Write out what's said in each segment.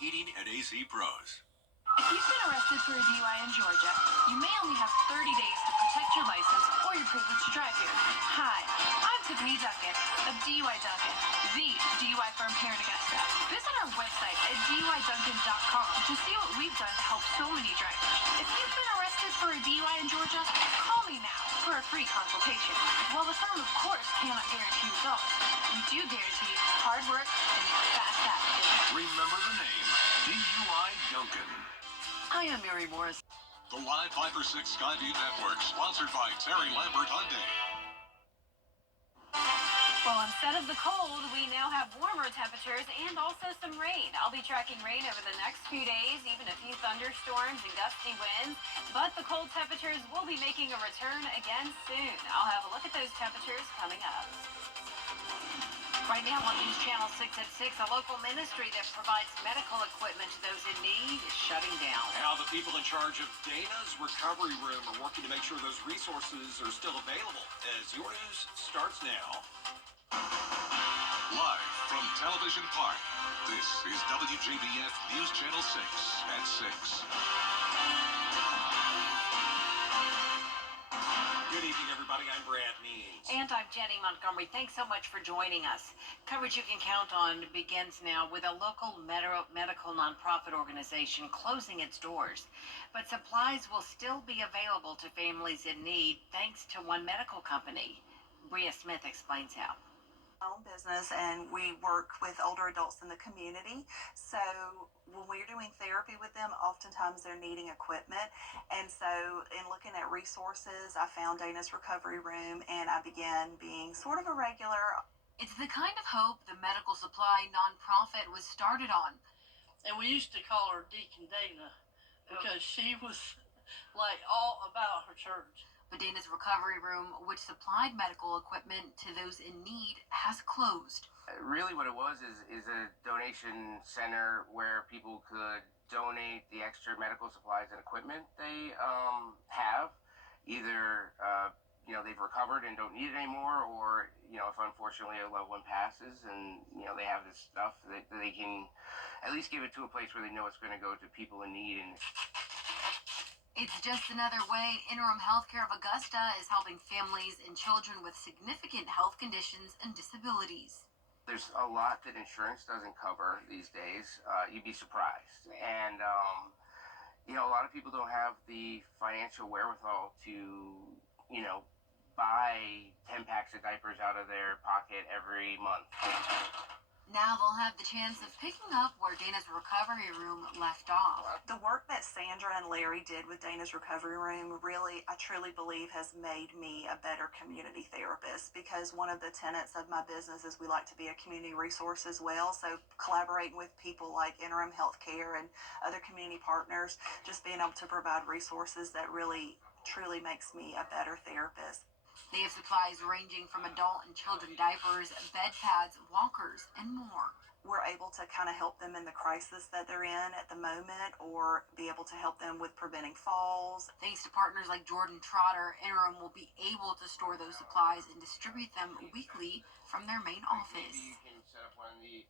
Heating and AC Pros. If you've been arrested for a DUI in Georgia, you may only have 30 days to protect your license or your privilege to drive here. Hi, I'm Tiffany Duncan of DUI Duncan, the DUI firm here in Augusta. Visit our website at DUIDuncan.com to see what we've done to help so many drivers. If you've been arrested for a DUI in Georgia, call me now for a free consultation. While the firm, of course, cannot guarantee results, we do guarantee hard work and fast action. Remember the name, DUI Duncan. I am Mary Morris. The Live 5 for 6 Skyview Network, sponsored by Terry Lambert Hyundai. Well, instead of the cold, we now have warmer temperatures and also some rain. I'll be tracking rain over the next few days, even a few thunderstorms and gusty winds. But the cold temperatures will be making a return again soon. I'll have a look at those temperatures coming up. Right now on News Channel 6 at 6, a local ministry that provides medical equipment to those in need is shutting down. How the people in charge of Dana's recovery room are working to make sure those resources are still available. As your news starts now. Live from Television Park, this is WJBF News Channel 6 at 6. Good evening, everybody. I'm Brad Means. And I'm Jenny Montgomery. Thanks so much for joining us. Coverage you can count on begins now with a local medical nonprofit organization closing its doors. But supplies will still be available to families in need thanks to one medical company. Bria Smith explains how. Own business, and we work with older adults in the community. So when we're doing therapy with them, oftentimes they're needing equipment. And so in looking at resources, I found Dana's Recovery Room, and I began being sort of a regular. It's the kind of hope the medical supply nonprofit was started on. And we used to call her Deacon Dana because she was like all about her church. But Dana's Recovery Room, which supplied medical equipment to those in need, has closed. Really what it was is a donation center where people could donate the extra medical supplies and equipment they have. Either, they've recovered and don't need it anymore, or, if unfortunately a loved one passes and, they have this stuff that they can at least give it to a place where they know it's going to go to people in need. And it's just another way Interim Healthcare of Augusta is helping families and children with significant health conditions and disabilities. There's a lot that insurance doesn't cover these days. You'd be surprised. And, a lot of people don't have the financial wherewithal to, buy 10 packs of diapers out of their pocket every month. Now they'll have the chance of picking up where Dana's Recovery Room left off. The work that Sandra and Larry did with Dana's Recovery Room really, I truly believe, has made me a better community therapist, because one of the tenets of my business is we like to be a community resource as well. So collaborating with people like Interim Healthcare and other community partners, just being able to provide resources that really, truly makes me a better therapist. They have supplies ranging from adult and children diapers, bed pads, walkers, and more. We're able to kind of help them in the crisis that they're in at the moment, or be able to help them with preventing falls. Thanks to partners like Jordan Trotter, Interim will be able to store those supplies and distribute them weekly from their main office. Maybe you can set up one of the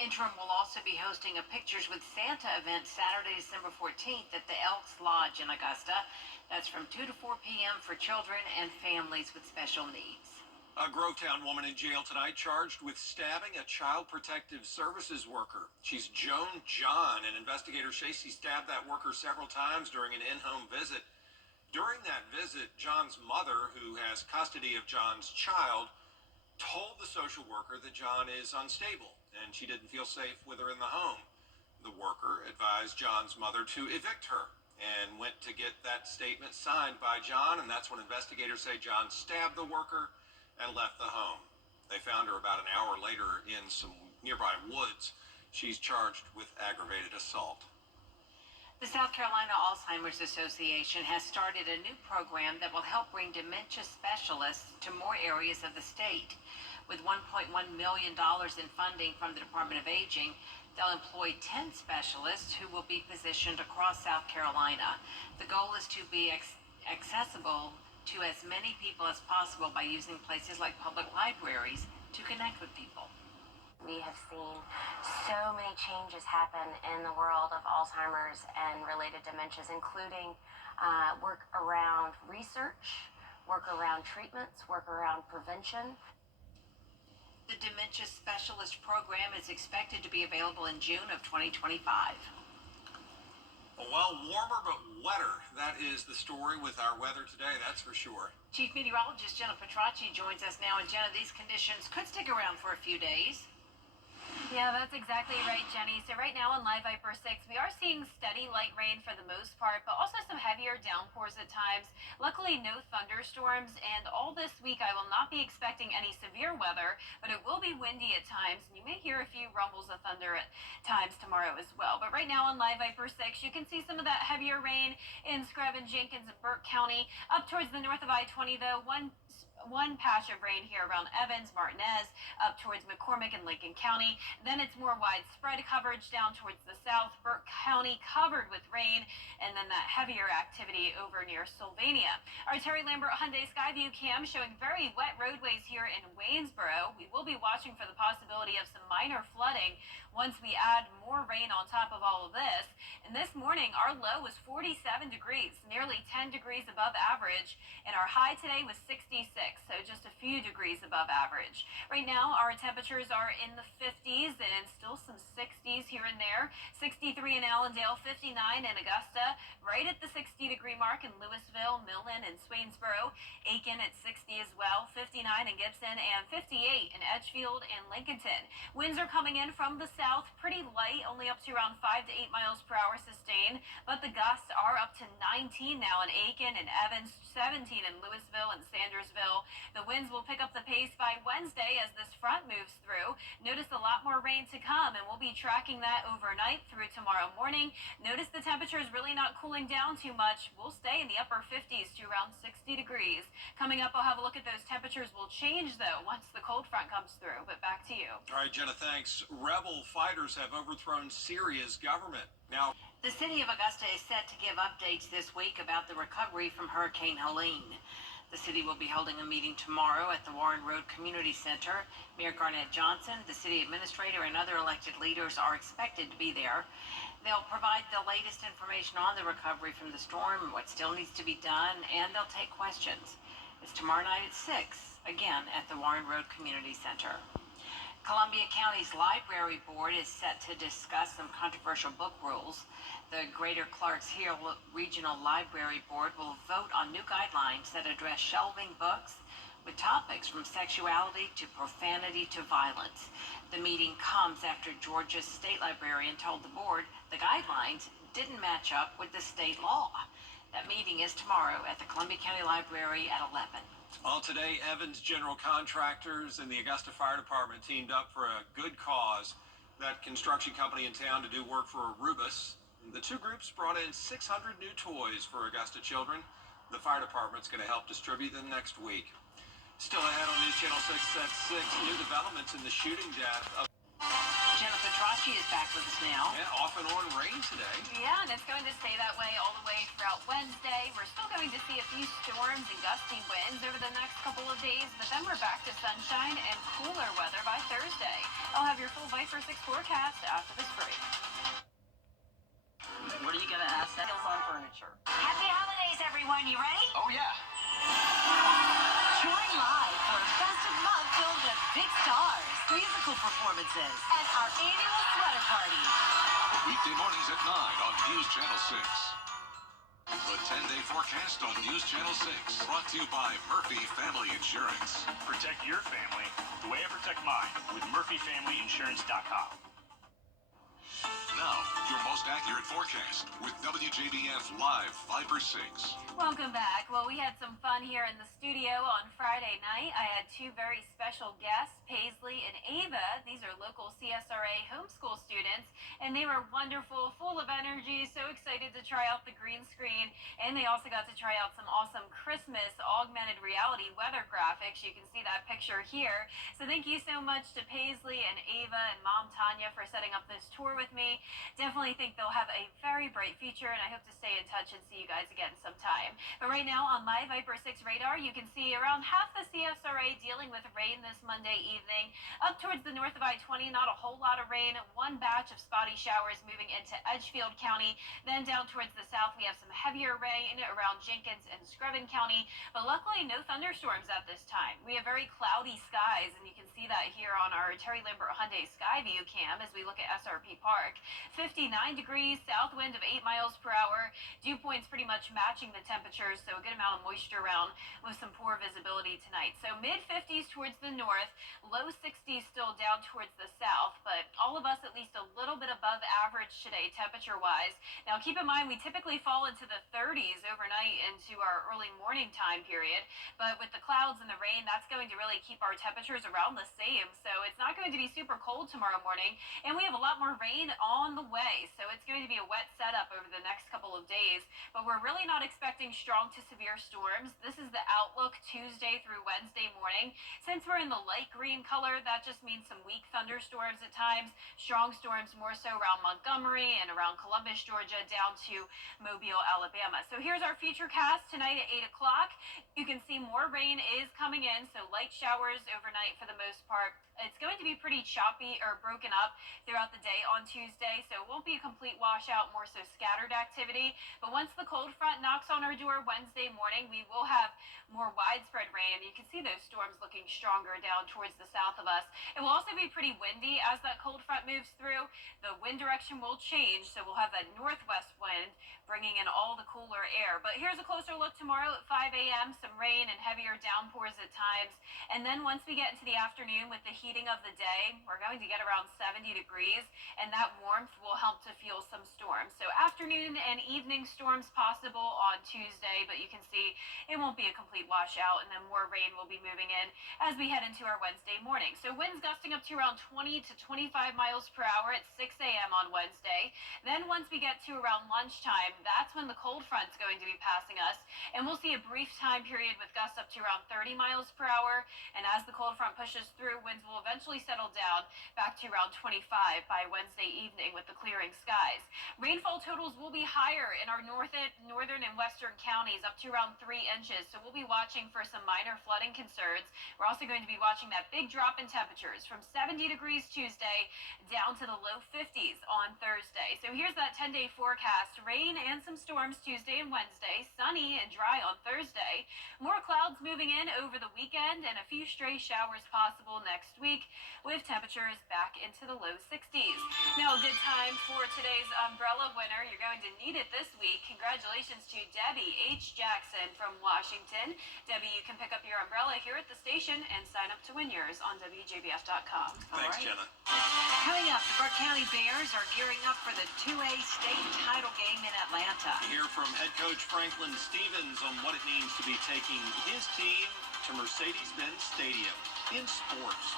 Interim will also be hosting a Pictures with Santa event Saturday, December 14th at the Elks Lodge in Augusta. That's from 2 to 4 p.m. for children and families with special needs. A Grovetown woman in jail tonight charged with stabbing a child protective services worker. She's Joan John, and investigators say she stabbed that worker several times during an in-home visit. During that visit, John's mother, who has custody of John's child, told the social worker that John is unstable and she didn't feel safe with her in the home. The worker advised John's mother to evict her and went to get that statement signed by John, and that's when investigators say John stabbed the worker and left the home. They found her about an hour later in some nearby woods. She's charged with aggravated assault. The South Carolina Alzheimer's Association has started a new program that will help bring dementia specialists to more areas of the state. With $1.1 million in funding from the Department of Aging, they'll employ 10 specialists who will be positioned across South Carolina. The goal is to be accessible to as many people as possible by using places like public libraries to connect with people. We have seen so many changes happen in the world of Alzheimer's and related dementias, including work around research, work around treatments, work around prevention. The Dementia Specialist Program is expected to be available in June of 2025. Well, warmer but wetter. That is the story with our weather today, that's for sure. Chief Meteorologist Jenna Petracci joins us now. And Jenna, these conditions could stick around for a few days. Yeah, that's exactly right, Jenny. So right now on Live Viper 6, we are seeing steady light rain for the most part, but also some heavier downpours at times. Luckily, no thunderstorms, and all this week I will not be expecting any severe weather, but it will be windy at times, and you may hear a few rumbles of thunder at times tomorrow as well. But right now on Live Viper 6, you can see some of that heavier rain in Screven, Jenkins, and Burke County. Up towards the north of I-20, though, one patch of rain here around Evans, Martinez, up towards McCormick and Lincoln County. Then it's more widespread coverage down towards the south, Burke County covered with rain, and then that heavier activity over near Sylvania. Our Terry Lambert Hyundai Skyview cam showing very wet roadways here in Waynesboro. We will be watching for the possibility of some minor flooding once we add more rain on top of all of this. And this morning, our low was 47 degrees, nearly 10 degrees above average, and our high today was 66, so just a few degrees above average. Right now, our temperatures are in the 50s and still some 60s here and there. 63 in Allendale, 59 in Augusta, right at the 60-degree mark in Louisville, Millen, and Swainsboro. Aiken at 60 as well, 59 in Gibson, and 58 in Edgefield and Lincolnton. Winds are coming in from the south, pretty light, only up to around 5 to 8 miles per hour sustained, but the gusts are up to 19 now in Aiken and Evans, 17 in Louisville and Sandersville. The winds will pick up the pace by Wednesday as this front moves through. Notice a lot more rain to come, and we'll be tracking that overnight through tomorrow morning. Notice the temperature is really not cooling down too much. We'll stay in the upper 50s to around 60 degrees. Coming up, I'll have a look at those temperatures will change, though, once the cold front comes through. But back to you. All right, Jenna, thanks. Rebel fighters have overthrown Syria's government. Now, the city of Augusta is set to give updates this week about the recovery from Hurricane Helene. The city will be holding a meeting tomorrow at the Warren Road Community Center. Mayor Garnett Johnson, the city administrator, and other elected leaders are expected to be there. They'll provide the latest information on the recovery from the storm, what still needs to be done, and they'll take questions. It's tomorrow night at 6, again at the Warren Road Community Center. Columbia County's Library Board is set to discuss some controversial book rules. The Greater Clarks Hill Regional Library Board will vote on new guidelines that address shelving books with topics from sexuality to profanity to violence. The meeting comes after Georgia's state librarian told the board the guidelines didn't match up with the state law. That meeting is tomorrow at the Columbia County Library at 11. Well, today, Evans General Contractors and the Augusta Fire Department teamed up for a good cause, that construction company in town, to do work for Arubis. The two groups brought in 600 new toys for Augusta children. The fire department's going to help distribute them next week. Still ahead on News Channel 6 at 6, new developments in the shooting death of... Jenna Petracci is back with us now. Yeah, off and on rain today. Yeah, and it's going to stay that way all the way throughout Wednesday. We're still going to see a few storms and gusty winds over the next couple of days, but then we're back to sunshine and cooler weather by Thursday. I'll have your full Viper 6 forecast after this break. What are you going to ask? Deals on furniture. Happy holidays, everyone. You ready? Oh, yeah. Join live for a festive month filled with big stars, musical performances, and our annual sweater party. Weekday mornings at 9 on News Channel 6. The 10-day forecast on News Channel 6. Brought to you by Murphy Family Insurance. Protect your family the way I protect mine with MurphyFamilyInsurance.com. Now, your most accurate forecast with WJBF Live Viper 6. Welcome back. Well, we had some fun here in the studio on Friday night. I had two very special guests, Paisley and Ava. These are local CSRA homeschool students, and they were wonderful, full of energy, so excited to try out the green screen, and they also got to try out some awesome Christmas augmented reality weather graphics. You can see that picture here. So thank you so much to Paisley and Ava and Mom Tanya for setting up this tour with me. Definitely think they'll have a very bright future, and I hope to stay in touch and see you guys again sometime. But right now on my Viper 6 radar, you can see around half the CSRA dealing with rain this Monday evening. Up towards the north of I-20, not a whole lot of rain. One batch of spotty showers moving into Edgefield County. Then down towards the south, we have some heavier rain around Jenkins and Screven County. But luckily, no thunderstorms at this time. We have very cloudy skies, and you can see that here on our Terry Lambert Hyundai Skyview cam as we look at SRP Park. 59 degrees, south wind of 8 miles per hour. Dew points pretty much matching the temperatures, so a good amount of moisture around with some poor visibility tonight. So mid-50s towards the north, low 60s still down towards the south, but all of us at least a little bit above average today temperature-wise. Now keep in mind, we typically fall into the 30s overnight into our early morning time period, but with the clouds and the rain, that's going to really keep our temperatures around the same. So it's not going to be super cold tomorrow morning, and we have a lot more rain on the way, so it's going to be a wet setup over the next couple of days, but we're really not expecting strong to severe storms. This is the outlook Tuesday through Wednesday morning. Since we're in the light green color, that just means some weak thunderstorms at times, strong storms more so around Montgomery and around Columbus, Georgia, down to Mobile, Alabama. So here's our future cast tonight at 8 o'clock. You can see more rain is coming in, so light showers overnight for the most part. It's going to be pretty choppy or broken up throughout the day on Tuesday, so it won't be a complete washout, more so scattered activity. But once the cold front knocks on our door Wednesday morning, we will have more widespread rain, and you can see those storms looking stronger down towards the south of us. It will also be pretty windy as that cold front moves through. The wind direction will change, so we'll have that northwest wind bringing in all the cooler air. But here's a closer look tomorrow at 5 a.m., some rain and heavier downpours at times. And then once we get into the afternoon with the heating of the day, we're going to get around 70 degrees, and that warmth will help to fuel some storms. So afternoon and evening storms possible on Tuesday, but you can see it won't be a complete washout, and then more rain will be moving in as we head into our Wednesday morning. So winds gusting up to around 20 to 25 miles per hour at 6 a.m. on Wednesday. Then once we get to around lunchtime, that's when the cold front's going to be passing us, and we'll see a brief time period with gusts up to around 30 miles per hour. And as the cold front pushes through, winds will eventually settle down back to around 25 by Wednesday evening with the clearing skies. Rainfall totals will be higher in our northern and western counties, up to around 3 inches. So we'll be watching for some minor flooding concerns. We're also going to be watching that big drop in temperatures from 70 degrees Tuesday down to the low 50s on Thursday. So here's that 10-day forecast. Rain and some storms Tuesday and Wednesday, sunny and dry on Thursday. More clouds moving in over the weekend, and a few stray showers possible next week, with temperatures back into the low 60s. Now, a good time for today's umbrella winner. You're going to need it this week. Congratulations to Debbie H. Jackson from Washington. Debbie, you can pick up your umbrella here at the station and sign up to win yours on WJBF.com. Thanks, Jenna. Coming up, the Burke County Bears are gearing up for the 2A state title game in Atlanta. Hear from head coach Franklin Stevens on what it means to be taking his team to Mercedes-Benz Stadium in sports.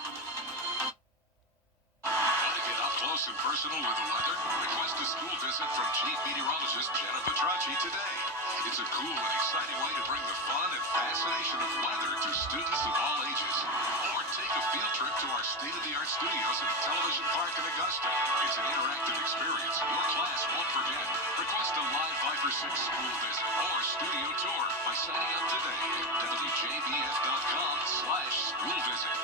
Want to get up close and personal with the weather? Request a school visit from Chief Meteorologist Jenna Petracci today. It's a cool and exciting way to bring the fun and fascination of weather to students of all ages. Or take a field trip to our state-of-the-art studios at Television Park in Augusta. It's an interactive experience your class won't forget. Request a live Viper 6 school visit or studio tour by signing up today at WJBF.com/school visit.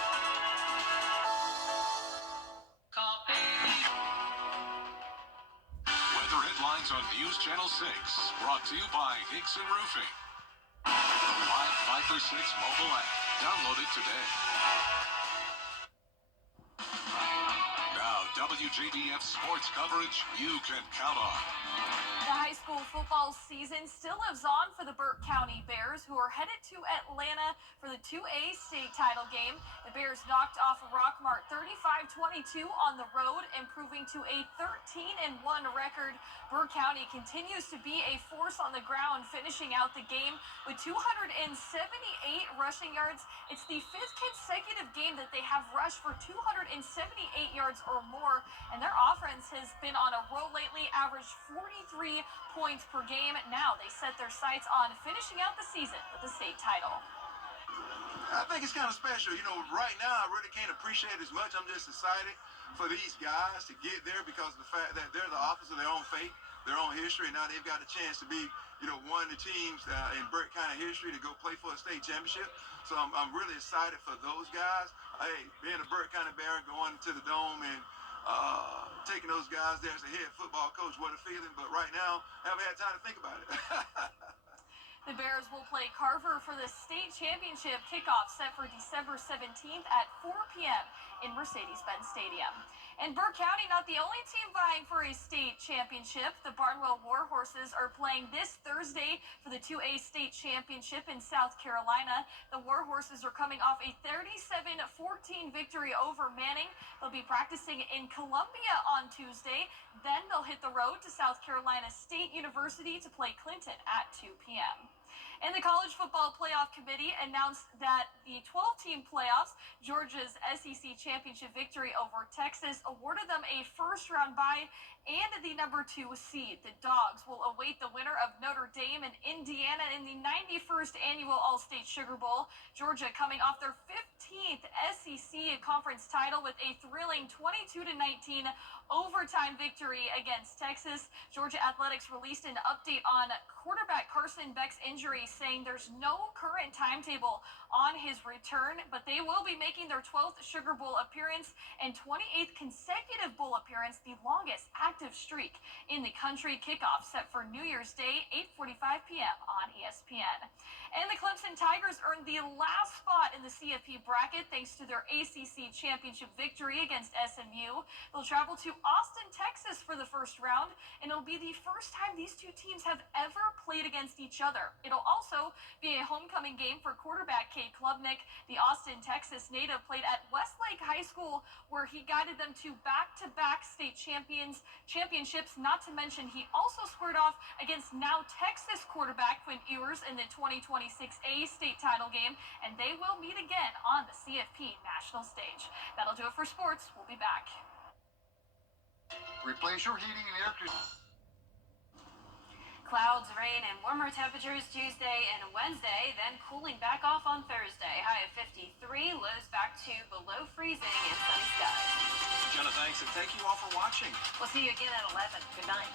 Weather headlines on News Channel 6, brought to you by Hickson Roofing. The live Viper 6 mobile app. Download it today. Now, WJBF sports coverage you can count on. The high school football season still lives on for the Burke County Bears, who are headed to Atlanta for the 2A state title game. The Bears knocked off Rockmart 35-22 on the road, improving to a 13-1 record. Burke County continues to be a force on the ground, finishing out the game with 278 rushing yards. It's the 5th consecutive game that they have rushed for 278 yards or more, and their offense has been on a roll lately, averaged 43 points per game. Now they set their sights on finishing out the season with the state title. I think it's kind of special. You know, right now I really can't appreciate it as much. I'm just excited for these guys to get there because of the fact that they're the authors of their own fate, their own history, and now they've got a chance to be, you know, one of the teams in Burke County history to go play for a state championship. So I'm really excited for those guys. Hey, being a Burke County Bear, going to the Dome and taking those guys there as a head football coach, what a feeling. But right now, I haven't had time to think about it. The Bears will play Carver for the state championship kickoff set for December 17th at 4 p.m. in Mercedes-Benz Stadium. And Burke County, not the only team vying for a state championship. The Barnwell Warhorses are playing this Thursday for the 2A state championship in South Carolina. The Warhorses are coming off a 37-14 victory over Manning. They'll be practicing in Columbia on Tuesday. Then they'll hit the road to South Carolina State University to play Clinton at 2 p.m. And the College Football Playoff Committee announced that the 12-team playoffs, Georgia's SEC championship victory over Texas, awarded them a first-round bye and the number 2 seed. The Dogs will await the winner of Notre Dame and Indiana in the 91st annual All-State Sugar Bowl. Georgia coming off their 15th SEC conference title with a thrilling 22-19 overtime victory against Texas. Georgia Athletics released an update on quarterback Carson Beck's injury, saying there's no current timetable on his return, but they will be making their 12th Sugar Bowl appearance and 28th consecutive bowl appearance, the longest active streak in the country. Kickoff set for New Year's Day, 8:45 p.m. on ESPN. And the Clemson Tigers earned the last spot in the CFP bracket thanks to their ACC championship victory against SMU. They'll travel to Austin, Texas for the first round, and it'll be the first time these two teams have ever played against each other. It'll also be a homecoming game for quarterback Cade Klubnik. The Austin, Texas native played at Westlake High School, where he guided them to back-to-back state championships. Not to mention, he also squared off against now Texas quarterback Quinn Ewers in the 2026 A state title game, and they will meet again on the CFP national stage. That'll do it for sports. We'll be back. Replace your heating and air conditioning. Clouds, rain, and warmer temperatures Tuesday and Wednesday, then cooling back off on Thursday. High of 53, lows back to below freezing and sunny skies. Jenna, thanks, and thank you all for watching. We'll see you again at 11. Good night.